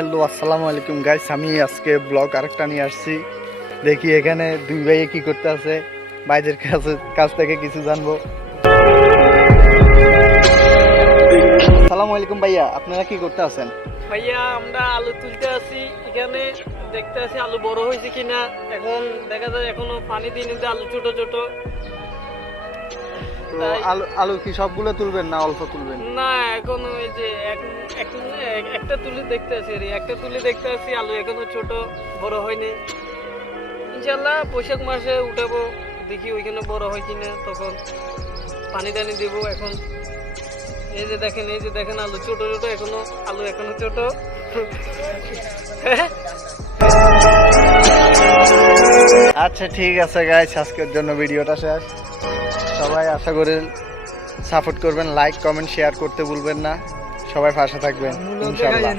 Hello আসসালামু আলাইকুম guys, আমি আজকে ব্লগ আরেকটা নিয়ে আসছি। দেখি এখানে দুই ভাইয়ে কি করতে আছে, ভাইদের কাছ থেকে কিছু জানবো। আসসালামু আলাইকুম ভাইয়া, আপনারা কি করতে আছেন? ভাইয়া আমরা আলু তুলতে আছি, এখানে দেখতে আছি আলু বড় হয়েছে কিনা। এখন দেখা যায় এখনো পানি দিয়ে আলু ছোট ছোট। তো আলু কি সবগুলো তুলবেন না অল্প তুলবেন? না, এখন ওই যে একটা তুলে দেখতে আছি, একটা তুলে দেখতে আছি, আলু এখনো ছোট, বড় হয়নি। ইনশাল্লাহ বৈশাখ মাসে উঠাবো, দেখি ওইখানে বড় হয় কিনা, তখন পানি টানি দেবো। এখন এই যে দেখেন আলু ছোট ছোট, আলু এখনো ছোট। আচ্ছা ঠিক আছে গাইস, আজকের জন্য ভিডিওটা শেষ। সবাই আশা করি সাপোর্ট করবেন, লাইক কমেন্ট শেয়ার করতে ভুলবেন না। সবাই পাশে থাকবেন ইনশাআল্লাহ।